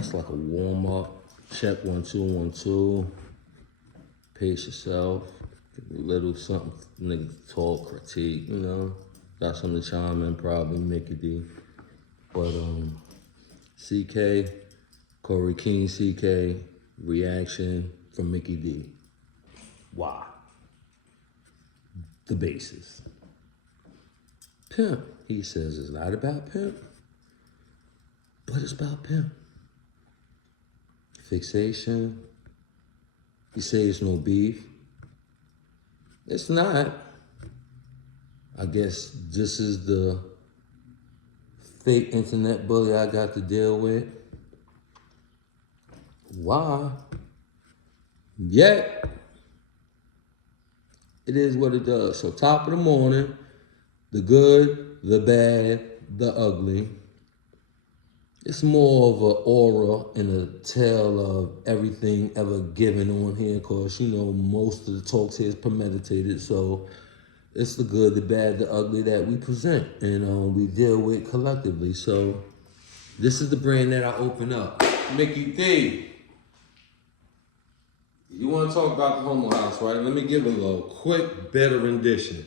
That's like a warm-up. Check 1 2 1 2. Pace yourself. Give a little something, nigga, talk, critique, you know. Got something to chime in, probably Mickey D. But CK, Corey King, CK, reaction from Mickey D. Why? The basis. Pimp, he says, it's not about Pimp, but it's about Pimp. Fixation. He says it's no beef. It's not. I guess this is the fake internet bully I got to deal with. Why? Yet, it is what it does. So top of the morning, the good, the bad, the ugly. It's more of an aura and a tale of everything ever given on here, because, you know, most of the talks here is premeditated. So it's the good, the bad, the ugly that we present and we deal with collectively. So this is the brand that I open up. Mickey D, you want to talk about the Homo House, right? Let me give a little quick, better rendition.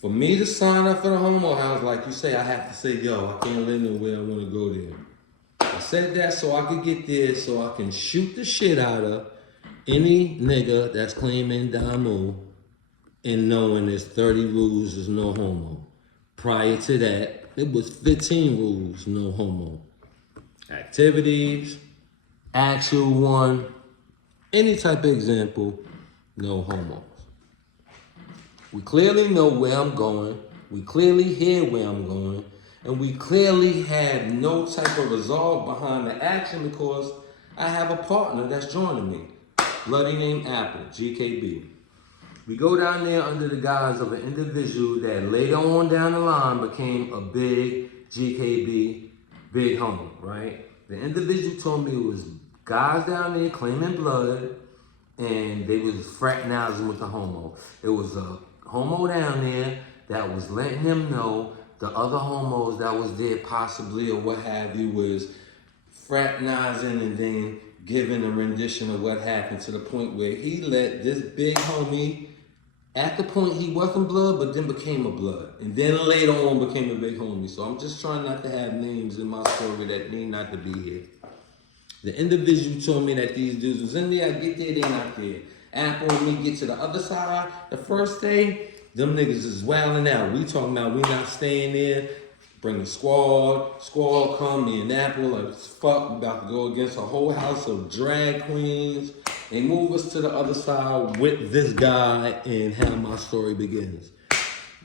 For me to sign up for the Homo House, like you say, I have to say, yo, I can't live nowhere, I want to go there. I said that so I could get there, so I can shoot the shit out of any nigga that's claiming Damu and knowing there's 30 rules, there's no homo. Prior to that, it was 15 rules, no homo. Activities, actual one, any type of example, no homos. We clearly know where I'm going. We clearly hear where I'm going. And we clearly have no type of resolve behind the action because I have a partner that's joining me. Bloody named Apple, GKB. We go down there under the guise of an individual that later on down the line became a big GKB, big homie, right? The individual told me it was guys down there claiming blood and they was fraternizing with the homo. It was a homo down there that was letting him know the other homos that was there possibly or what have you was fraternizing and then giving a rendition of what happened to the point where he let this big homie, at the point he wasn't blood, but then became a blood. And then later on became a big homie. So I'm just trying not to have names in my story that need not to be here. The individual told me that these dudes was in there. I get there, they not there. Apple and me get to the other side. The first day, them niggas is wilding out. We talking about we not staying there. Bring the squad. Squad come, me and Apple like fuck. We about to go against a whole house of drag queens. They move us to the other side with this guy and how my story begins.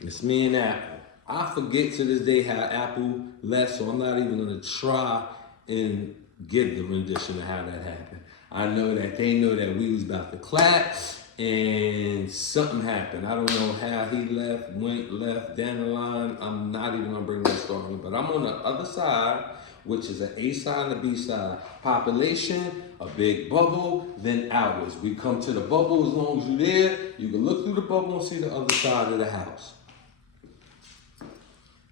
It's me and Apple. I forget to this day how Apple left, so I'm not even gonna try and give the rendition of how that happened. I know that they know that we was about to clap and something happened. I don't know how he left down the line. I'm not even gonna bring that story, but I'm on the other side, which is an A side and a B side. Population, a big bubble, then ours. We come to the bubble, as long as you're there, you can look through the bubble and see the other side of the house.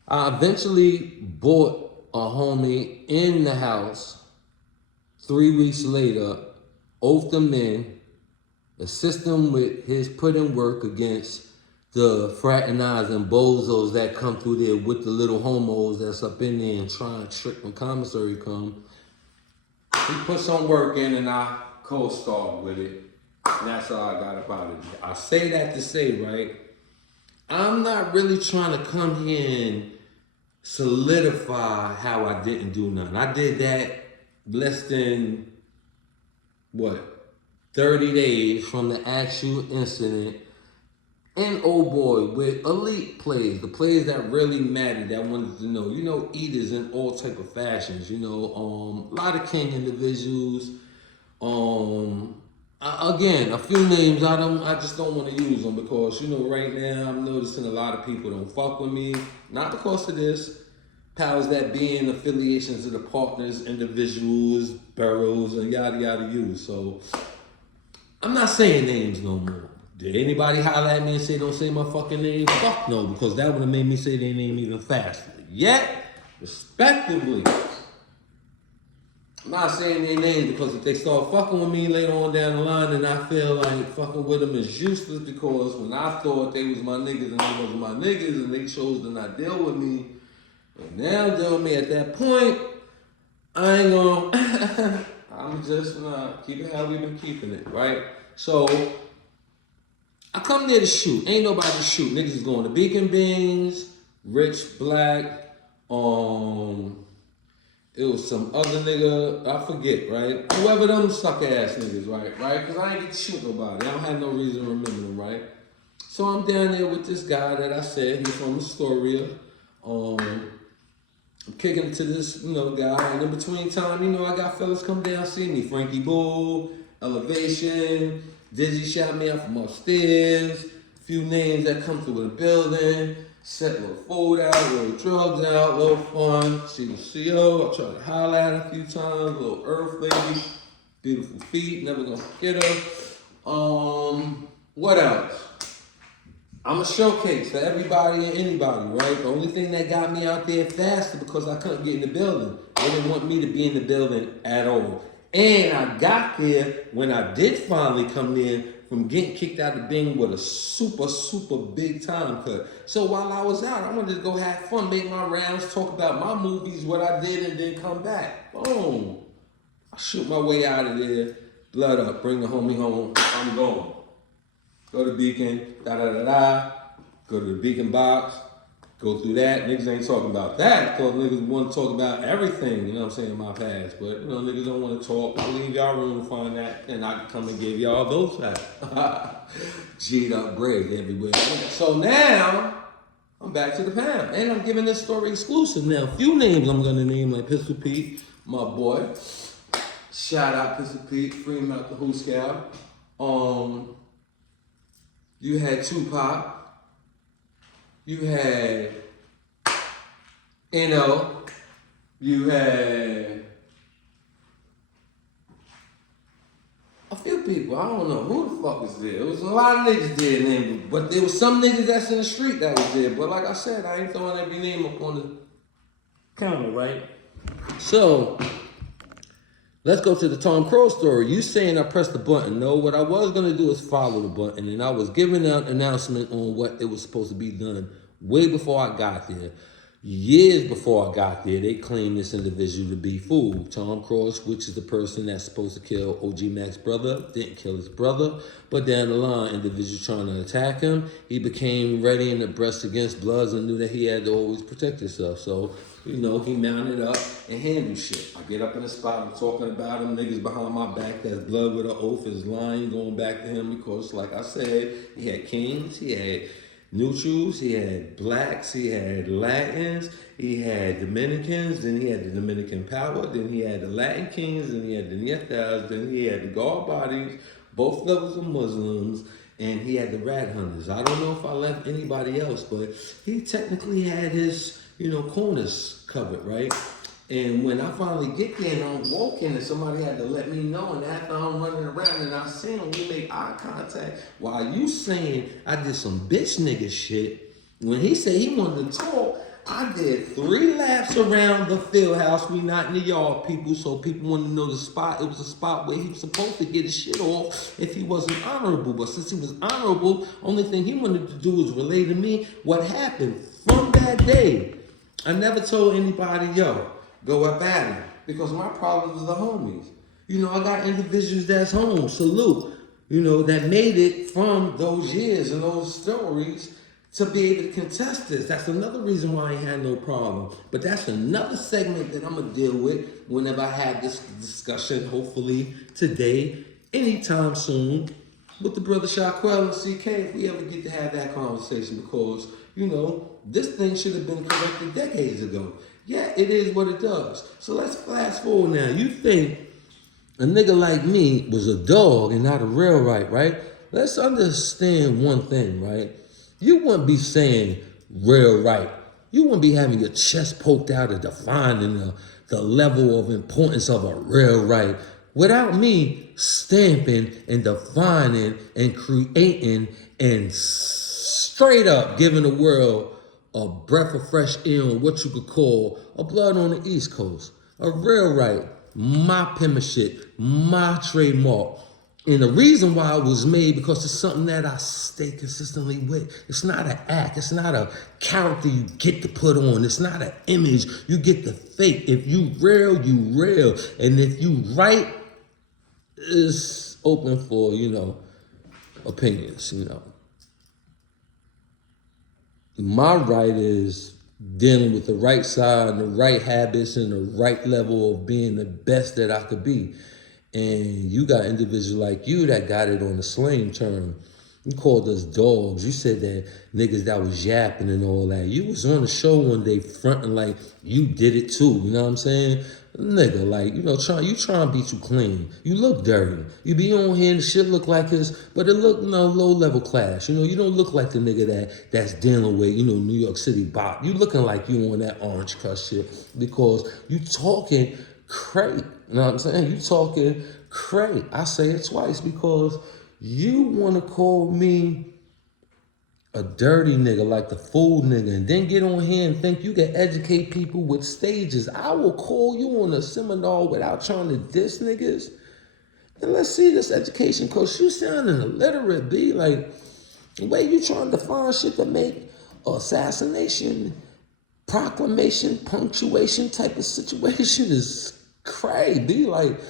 I eventually bought a homie in the house. 3 weeks later, oathed him in, assist him with his put in work against the fraternizing bozos that come through there with the little homos that's up in there and try and trick when commissary come. He put some work in and I co-starred with it. And that's how I got up out of there. I say that to say, right, I'm not really trying to come here and solidify how I didn't do nothing. I did that less than, 30 days from the actual incident. And oh boy, with elite plays, the plays that really mattered, that wanted to know, you know, eaters in all type of fashions, you know, a lot of king individuals, again, a few names I just don't want to use them because, you know, right now I'm noticing a lot of people don't fuck with me, not because of this, powers that be in affiliations of the partners, individuals, boroughs, and yada yada you. So I'm not saying names no more. Did anybody holler at me and say don't say my fucking name? Fuck no, because that would have made me say their name even faster. Yet, respectively, I'm not saying their names because if they start fucking with me later on down the line, and I feel like fucking with them is useless because when I thought they was my niggas and they wasn't my niggas and they chose to not deal with me, and now deal with me at that point, I ain't gonna. I'm just keep it how we been keeping it, right? So I come there to shoot. Ain't nobody to shoot. Niggas is going to Beacon Beans, Rich Black, it was some other nigga, I forget, right? Whoever them suck ass niggas, right? Because I ain't get to shoot nobody. I don't have no reason to remember them, right? So I'm down there with this guy that I said, he's from Astoria. I'm kicking it to this, guy. And in between time, I got fellas come down see me. Frankie Bull, Elevation, Dizzy shot me out from upstairs. Few names that come through the building. Set a little food out, little drugs out, little fun. See the CO, I tried to holler at her a few times. Little Earth lady, beautiful feet, never gonna forget her. What else? I'm a showcase for everybody and anybody, right? The only thing that got me out there faster because I couldn't get in the building. They didn't want me to be in the building at all. And I got there when I did finally come in from getting kicked out of Bing with a super, super big time cut. So while I was out, I wanted to go have fun, make my rounds, talk about my movies, what I did, and then come back. Boom. I shoot my way out of there, blood up, bring the homie home, I'm going. Go to Beacon, da-da-da-da, go to the Beacon box, go through that. Niggas ain't talking about that because niggas want to talk about everything, you know what I'm saying, in my past. But, niggas don't want to talk. I leave y'all room to find that, and I can come and give y'all those facts. G'd up brave everywhere. So now, I'm back to the pound. And I'm giving this story exclusive now. A few names I'm going to name, like Pistol Pete, my boy. Shout out Pistol Pete, free him out the Who Scout. You had Tupac. You had You had a few people. I don't know who the fuck was there. It was a lot of niggas there, then, but there was some niggas that's in the street that was there. But like I said, I ain't throwing every name up on the counter, right? So let's go to the Tom Crow story. You saying I pressed the button. No, what I was going to do is follow the button. And I was giving out an announcement on what it was supposed to be done way before I got there. Years before I got there, they claimed this individual to be fool. Tom Cross, which is the person that's supposed to kill OG Mac's brother, didn't kill his brother. But down the line, individual trying to attack him, he became ready and abreast against Bloods and knew that he had to always protect himself. So, he mounted up and handled shit. I get up in the spot, I'm talking about him, niggas behind my back, that's blood with an oath, is lying, going back to him because, like I said, he had kings, he had neutrals, he had blacks, he had Latins, he had Dominicans, then he had the Dominican power, then he had the Latin kings, then he had the Nietas, then he had the guard bodies, both levels of Muslims, and he had the rat hunters. I don't know if I left anybody else, but he technically had his, corners covered, right? And when I finally get there and I'm walking and somebody had to let me know, and after I'm running around and I see him, we make eye contact. While you saying I did some bitch nigga shit, when he said he wanted to talk, I did 3 laps around the field house. We not in the yard, people, so people want to know the spot. It was a spot where he was supposed to get his shit off if he wasn't honorable. But since he was honorable, only thing he wanted to do was relay to me what happened from that day. I never told anybody, yo, go up at him, because my problems are the homies. I got individuals that's home, salute, that made it from those years and those stories to be able to contest this. That's another reason why I ain't had no problem. But that's another segment that I'm going to deal with whenever I have this discussion, hopefully today, anytime soon, with the brother Shaquille and CK, if we ever get to have that conversation, because, this thing should have been corrected decades ago. Yeah, it is what it does. So let's fast forward now. You think a nigga like me was a dog and not a real right? Let's understand one thing, right? You wouldn't be saying real right. You wouldn't be having your chest poked out and defining the level of importance of a real right without me stamping and defining and creating and straight up giving the world a breath of fresh air on what you could call a blood on the East Coast. A real right. my penmanship, my trademark. And the reason why it was made, because it's something that I stay consistently with. It's not an act. It's not a character you get to put on. It's not an image you get to fake. If you real, you real. And if you right, it's open for, opinions, My right is dealing with the right side and the right habits and the right level of being the best that I could be. And you got individuals like you that got it on the slang term. You called us dogs. You said that niggas that was yapping and all that. You was on the show one day fronting like you did it too. You know what I'm saying? Nigga, like, you trying to be too clean. You look dirty. You be on here and the shit look like this, but it look, low level class. You don't look like the nigga that's dealing with, New York City bop. You looking like you on that orange cuss shit because you talking crate. You know what I'm saying? You talking crate. I say it twice because you want to call me a dirty nigga, like the fool nigga, and then get on here and think you can educate people with stages. I will call you on a seminar without trying to diss niggas. And let's see this education, cause you sounding illiterate, B. Like, the way you trying to find shit to make assassination, proclamation, punctuation type of situation is crazy, B. Like,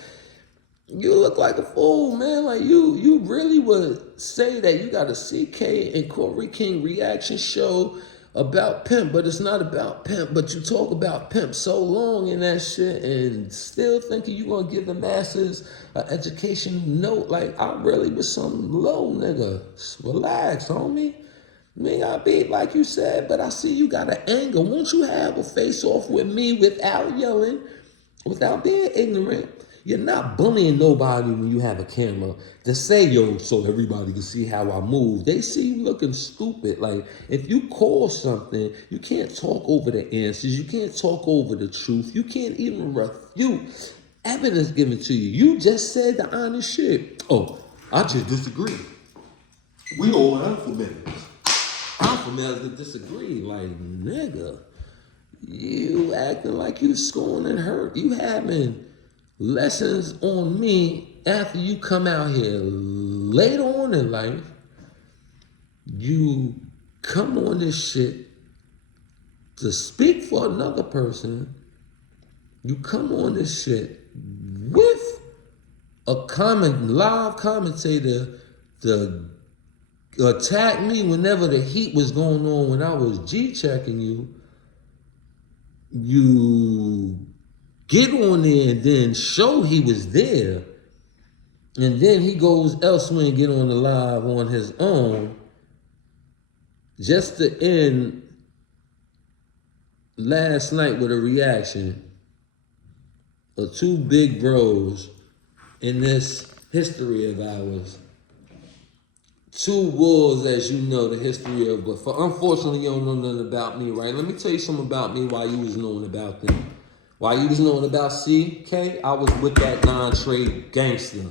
you look like a fool, man. Like, you really would say that you got a CK and Corey King reaction show about Pimp, but it's not about Pimp. But you talk about Pimp so long in that shit and still thinking you gonna give the masses an education note. Like, I really was some low nigga. Relax, homie. Me, I be like you said, but I see you got an anger. Won't you have a face off with me without yelling, without being ignorant? You're not bullying nobody when you have a camera to say, yo, so everybody can see how I move. They see you looking stupid. Like, if you call something, you can't talk over the answers. You can't talk over the truth. You can't even refute evidence given to you. You just said the honest shit. Oh, I just disagree. We all alpha males. Alpha males that disagree. Like, nigga, you acting like you scorn and hurt. You having lessons on me after you come out here later on in life. You come on this shit to speak for another person. You come on this shit with a live commentator to attack me whenever the heat was going on when I was G-checking you. You get on there and then show he was there. And then he goes elsewhere and get on the live on his own just to end last night with a reaction of two big bros in this history of ours. Two wolves, as you know, the history of, but unfortunately you don't know nothing about me, right? Let me tell you something about me while you was knowing about them. While you was knowing about CK, I was with that non-trade gangster.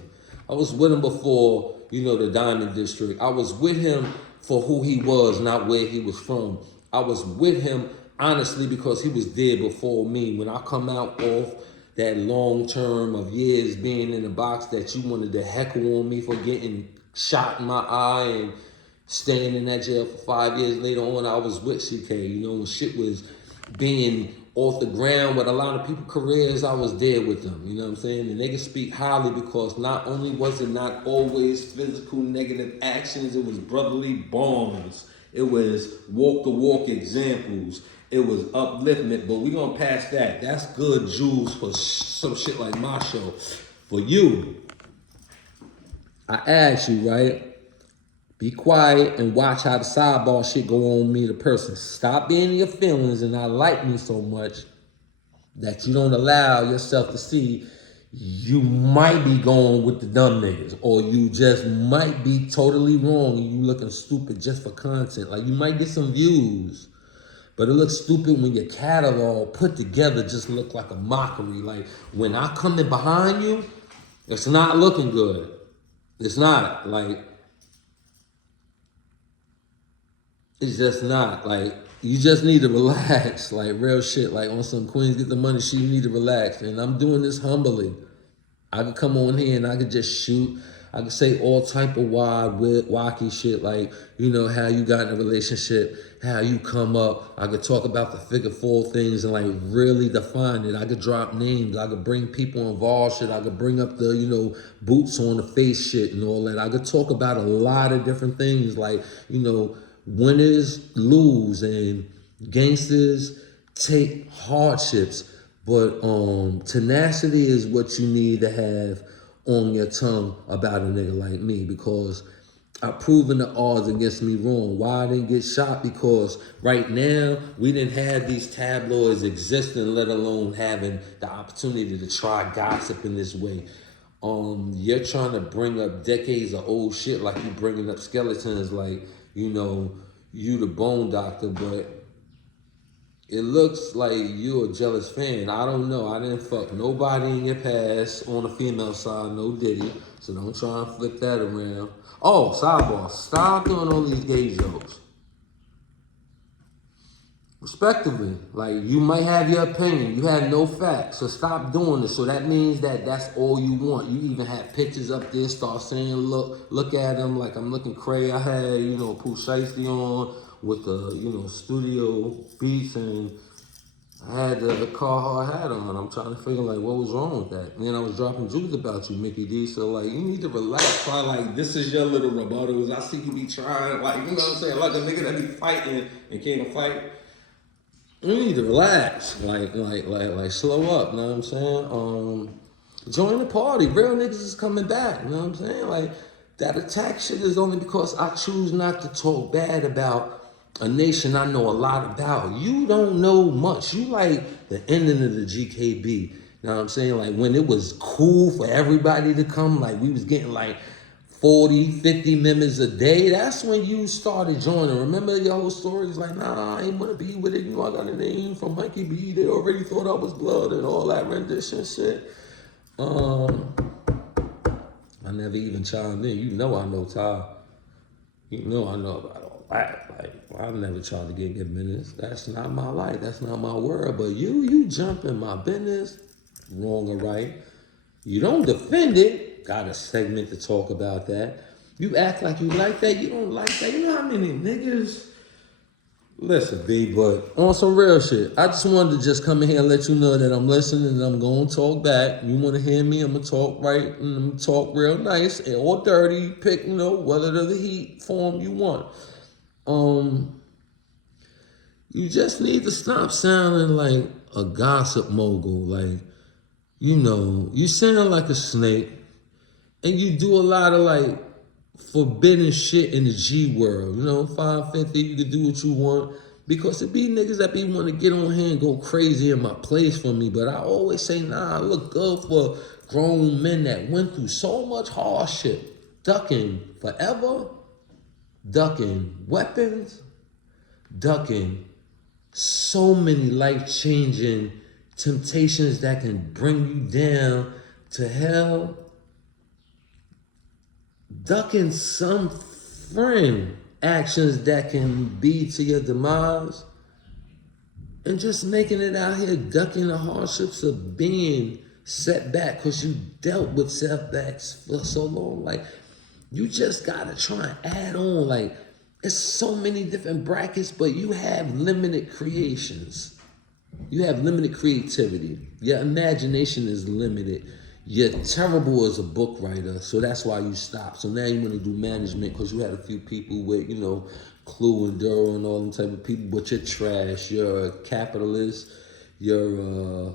I was with him before, the Diamond District. I was with him for who he was, not where he was from. I was with him, honestly, because he was there before me. When I come out off that long term of years being in the box that you wanted to heckle on me for getting shot in my eye and staying in that jail for 5 years later on, I was with CK. When shit was being off the ground with a lot of people's careers, I was there with them. You know what I'm saying? And they can speak highly because not only was it not always physical negative actions, it was brotherly bonds. It was walk-to-walk examples. It was upliftment, but we're going to pass that. That's good jewels for some shit like my show. For you, I asked you, right? Be quiet and watch how the sidebar shit go on me, the person. Stop being in your feelings and not like me so much that you don't allow yourself to see you might be going with the dumb niggas, or you just might be totally wrong and you looking stupid just for content. Like, you might get some views, but it looks stupid when your catalog put together just look like a mockery. Like, when I come in behind you, it's not looking good. It's not. Like, It's just not. Like, you just need to relax. Like, real shit. Like, on some Queens Get the Money shit, you need to relax. And I'm doing this humbly. I could come on here and I could just shoot. I could say all type of wild, wacky shit, like, how you got in a relationship, how you come up. I could talk about the figure four things and like really define it. I could drop names. I could bring people involved shit. I could bring up the, boots on the face shit and all that. I could talk about a lot of different things like, winners lose and gangsters take hardships. But tenacity is what you need to have on your tongue about a nigga like me, because I've proven the odds against me wrong. Why I didn't get shot? Because right now we didn't have these tabloids existing, let alone having the opportunity to try gossip in this way. You're trying to bring up decades of old shit, like you bringing up skeletons, like you the bone doctor, but it looks like you're a jealous fan. I don't know. I didn't fuck nobody in your past on the female side, no Diddy. So don't try and flip that around. Oh, sidebar. Stop doing all these gay jokes. Respectively. Like, you might have your opinion. You have no facts. So stop doing this. So that means that that's all you want. You even have pictures up there. Start saying, look at them like I'm looking crazy. I had, Pooh Shiesty on with the, studio beats, and I had the Carhartt hat on. I'm trying to figure like what was wrong with that. And then I was dropping jewels about you, Mickey D. So like you need to relax. Probably like this is your little rebuttals. I see you be trying, like, what I'm saying, like a nigga that be fighting and can't fight. You need to relax. Like slow up, you know what I'm saying? Join the party. Real niggas is coming back, you know what I'm saying? Like, that attack shit is only because I choose not to talk bad about a nation I know a lot about. You don't know much. You like the ending of the GKB. You know what I'm saying? Like, when it was cool for everybody to come, like we was getting like 40, 50 members a day. That's when you started joining. Remember your whole story? It's like, nah, I ain't wanna be with it. I got a name from Mikey B. They already thought I was blood and all that rendition shit. I never even chimed in. You know I know Ty. You know I know about all that. Like, I never tried to get business. That's not my life. That's not my world. But you jump in my business, wrong or right. You don't defend it. Got a segment to talk about that. You act like you like that. You don't like that. You know how many niggas? Listen, B, but on some real shit, I just wanted to just come in here and let you know that I'm listening and I'm going to talk back. You want to hear me? I'm going to talk right and I'm going to talk real nice or dirty. Pick, whether to the heat form you want. You just need to stop sounding like a gossip mogul. Like, you sound like a snake and you do a lot of like forbidden shit in the G world. 550, you can do what you want. Because it be niggas that be want to get on here and go crazy in my place for me. But I always say, nah, I look good for grown men that went through so much hardship. Ducking forever, ducking weapons, ducking so many life-changing temptations that can bring you down to hell. Ducking some friend actions that can be to your demise, and just making it out here ducking the hardships of being set back because you dealt with setbacks for so long. Like, you just gotta try and add on. Like, it's so many different brackets, but you have limited creations. You have limited creativity. Your imagination is limited. You're terrible as a book writer, so that's why you stopped. So now you want to do management because you had a few people with, Clue and Duro and all them type of people, but you're trash. You're a capitalist. Your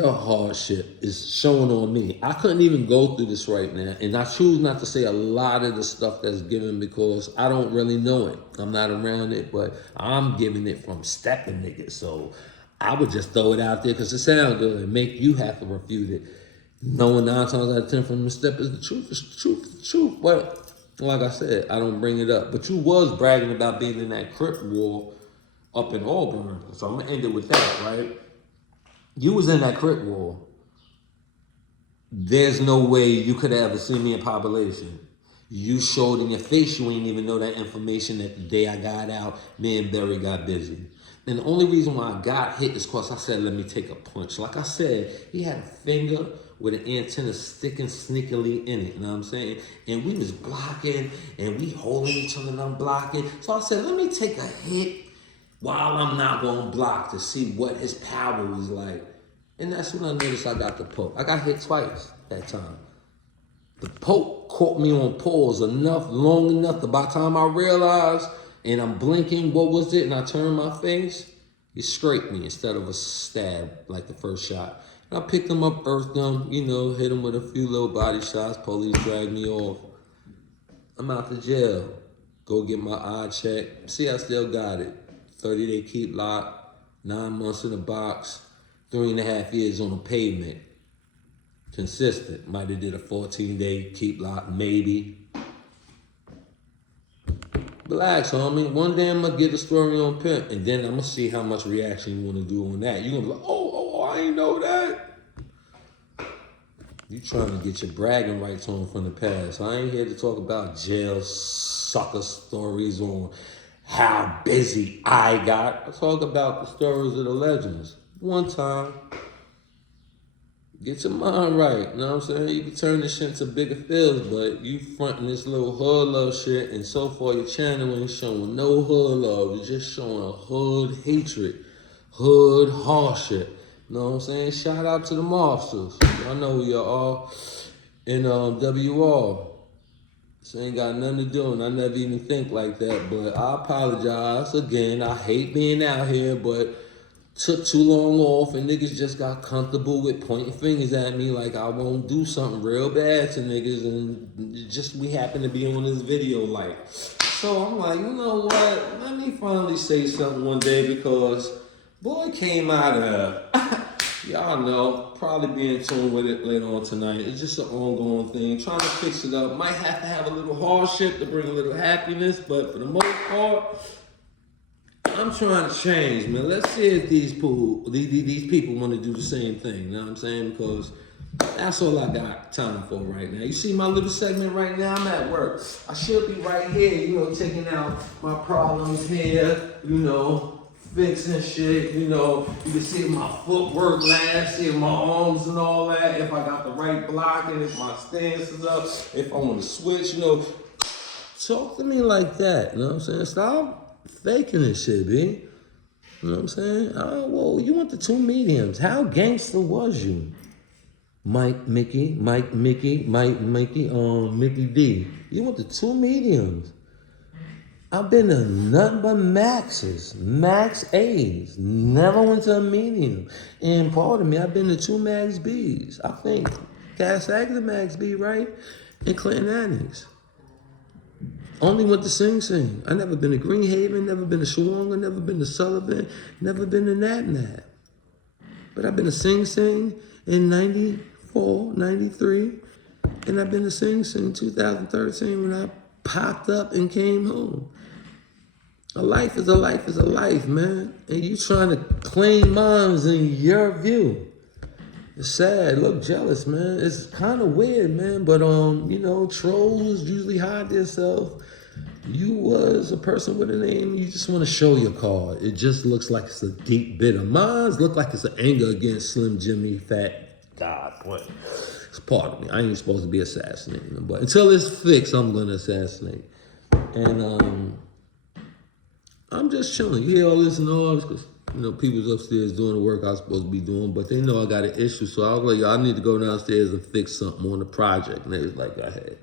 hardship is showing on me. I couldn't even go through this right now, and I choose not to say a lot of the stuff that's given because I don't really know it. I'm not around it, but I'm giving it from stepping niggas, so I would just throw it out there because it sounds good and make you have to refute it. Knowing 9 times out of 10 from the step is the truth, it's the truth, it's the truth. But like I said, I don't bring it up. But you was bragging about being in that Crip war up in Auburn. So I'm going to end it with that, right? You was in that Crip war. There's no way you could have ever seen me in population. You showed in your face you ain't even know that information that the day I got out, me and Barry got busy. And the only reason why I got hit is because I said, let me take a punch. Like I said, he had a finger with an antenna sticking sneakily in it, you know what I'm saying? And we was blocking, and we holding each other and I'm blocking. So I said, let me take a hit while I'm not going to block to see what his power was like. And that's when I noticed I got the poke. I got hit twice that time. The poke caught me on pause long enough that by the time I realized and I'm blinking, what was it? And I turned my face, he scraped me instead of a stab like the first shot. And I picked him up, earthed him, hit him with a few little body shots. Police dragged me off. I'm out to jail. Go get my eye checked. See, I still got it. 30-day keep lock, 9 months in the box, 3.5 years on the pavement. Consistent. Might have did a 14-day keep lock, maybe. Relax, homie. One day I'm going to get a story on Pimp, and then I'm going to see how much reaction you want to do on that. You're going to be like, oh, I ain't know that. You trying to get your bragging rights on from the past. I ain't here to talk about jail sucker stories on how busy I got. I talk about the stories of the legends. One time. Get your mind right, you know what I'm saying? You can turn this shit into bigger feels, but you fronting this little hood love shit, and so far your channel ain't showing no hood love. You're just showing a hood hatred, hood harsh shit. You know what I'm saying? Shout out to the mobsters. I know who y'all are in WR. This ain't got nothing to do, and I never even think like that, but I apologize. Again, I hate being out here, but took too long off and niggas just got comfortable with pointing fingers at me like I won't do something real bad to niggas, and just we happen to be on this video like. So I'm like, you know what? Let me finally say something one day because boy came out of y'all know, probably be in tune with it later on tonight. It's just an ongoing thing. Trying to fix it up. Might have to have a little hardship to bring a little happiness, but for the most part, I'm trying to change, man. Let's see if these people want to do the same thing. You know what I'm saying? Because that's all I got time for right now. You see my little segment right now? I'm at work. I should be right here, taking out my problems here, fixing shit, you can see my footwork last, see my arms and all that, if I got the right blocking, if my stance is up, if I want to switch, Talk to me like that, you know what I'm saying? Stop faking this shit, B. You know what I'm saying? Oh, well, you went to two mediums. How gangster was you? Mickey D. You went to two mediums. I've been to nothing but maxes, max A's. Never went to a medium. And pardon me, I've been to two max B's. I think Cass Agnew max B, right? And Clinton Annie's. Only went to Sing Sing. I never been to Greenhaven, never been to Shawonga, never been to Sullivan, never been to Nat. But I've been to Sing Sing in 94, 93, and I've been to Sing Sing 2013 when I popped up and came home. A life is a life is a life, man. And you trying to claim mines in your view. It's sad. Look jealous, man. It's kind of weird, man. But trolls usually hide themselves. You was a person with a name. You just want to show your card. It just looks like it's a deep bitter. Mine's look like it's an anger against Slim Jimmy, Fat God. Boy, it's part of me. I ain't supposed to be assassinating him, but until it's fixed, I'm gonna assassinate. And I'm just chilling. You hear all this and all this because. People's upstairs doing the work I was supposed to be doing, but they know I got an issue. So I was like, I need to go downstairs and fix something on the project. And they was like, go ahead.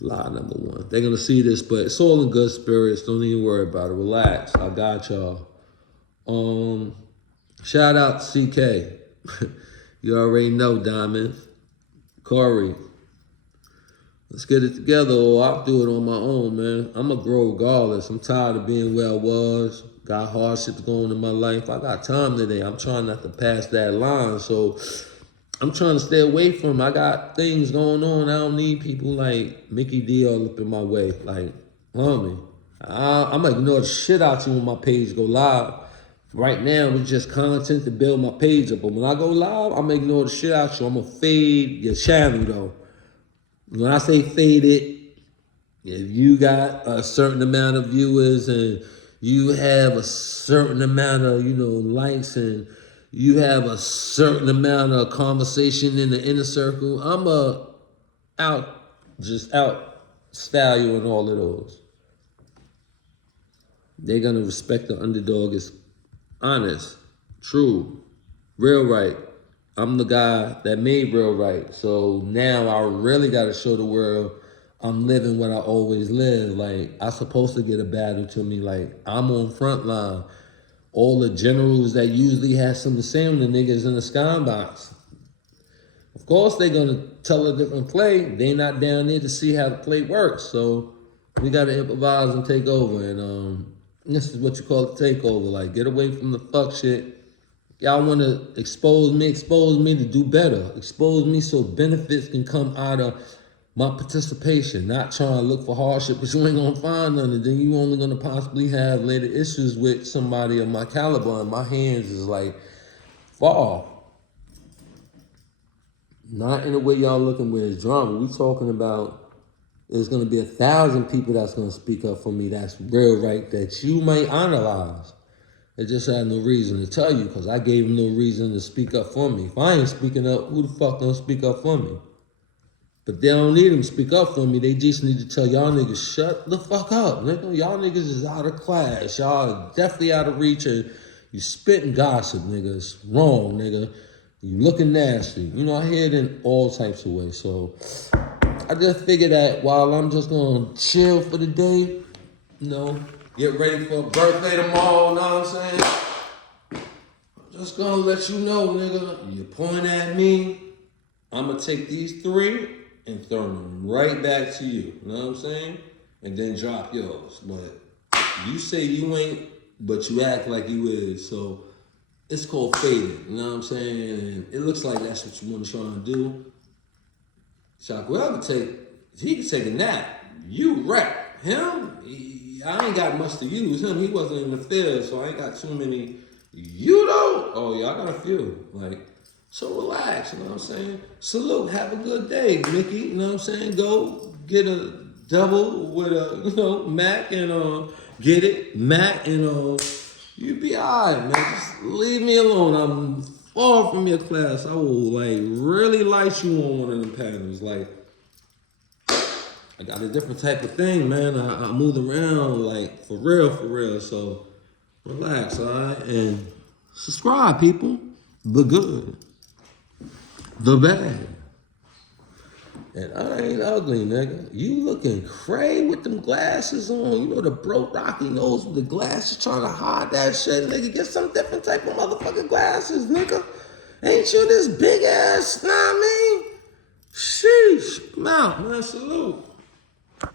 Lie number one. They're going to see this, but it's all in good spirits. Don't even worry about it. Relax. I got y'all. Shout out to CK. You already know, Diamond. Corey. Let's get it together or I'll do it on my own, man. I'm going to grow regardless. I'm tired of being where I was. Got hardships going in my life. I got time today. I'm trying not to pass that line. So I'm trying to stay away from. I got things going on. I don't need people like Mickey D all up in my way. Like, homie, I'm going to ignore the shit out you when my page go live. Right now, it's just content to build my page up. But when I go live, I'm going to ignore the shit out you. I'm going to fade your channel, though. When I say fade it, If you got a certain amount of viewers and you have a certain amount of, likes and you have a certain amount of conversation in the inner circle, I'm out style you in all of those. They're gonna respect the underdog as honest, true, real right. I'm the guy that made real right. So now I really gotta show the world I'm living what I always live. Like I supposed to get a battle to me. Like I'm on front line. All the generals that usually have something to say on the niggas in the skybox. Of course they gonna tell a different play. They not down there to see how the play works. So we gotta improvise and take over. And this is what you call a takeover. Like get away from the fuck shit. Y'all want to expose me to do better. Expose me so benefits can come out of my participation. Not trying to look for hardship, but you ain't going to find none. And then you only going to possibly have later issues with somebody of my caliber. And my hands is like, far. Not in the way y'all looking with it's drama. We talking about there's going to be 1,000 people that's going to speak up for me. That's real right that you might analyze. They just had no reason to tell you because I gave them no reason to speak up for me. If I ain't speaking up, who the fuck gonna speak up for me? But they don't need them to speak up for me. They just need to tell y'all niggas, shut the fuck up, nigga. Y'all niggas is out of class. Y'all definitely out of reach. And you spitting gossip, nigga. It's wrong, nigga. You looking nasty. I hear it in all types of ways. So I just figured that while I'm just gonna chill for the day, Get ready for a birthday tomorrow, know what I'm saying? I'm just gonna let you know, nigga. You point at me, I'm gonna take these 3 and throw them right back to you. Know what I'm saying? And then drop yours. But you say you ain't, but you act like you is. So it's called faded. You know what I'm saying? And it looks like that's what you want to try and do. Shockwell he could take a nap. You rap. Him, I ain't got much to use. He wasn't in the field, so I ain't got too many. You though? Oh yeah, I got a few. So relax, you know what I'm saying? Salute, have a good day, Mickey. You know what I'm saying? Go get a double with a, Mac and get it, Mac and you be alright, man. Just leave me alone. I'm far from your class. I will really light you on one of them panels. I got a different type of thing, man. I move around for real. So relax, all right? And subscribe, people. The good, the bad. And I ain't ugly, nigga. You looking cray with them glasses on. The broke rocky nose with the glasses trying to hide that shit, nigga. Get some different type of motherfucking glasses, nigga. Ain't you this big ass, know what I mean? Sheesh. I'm out, man. Salute.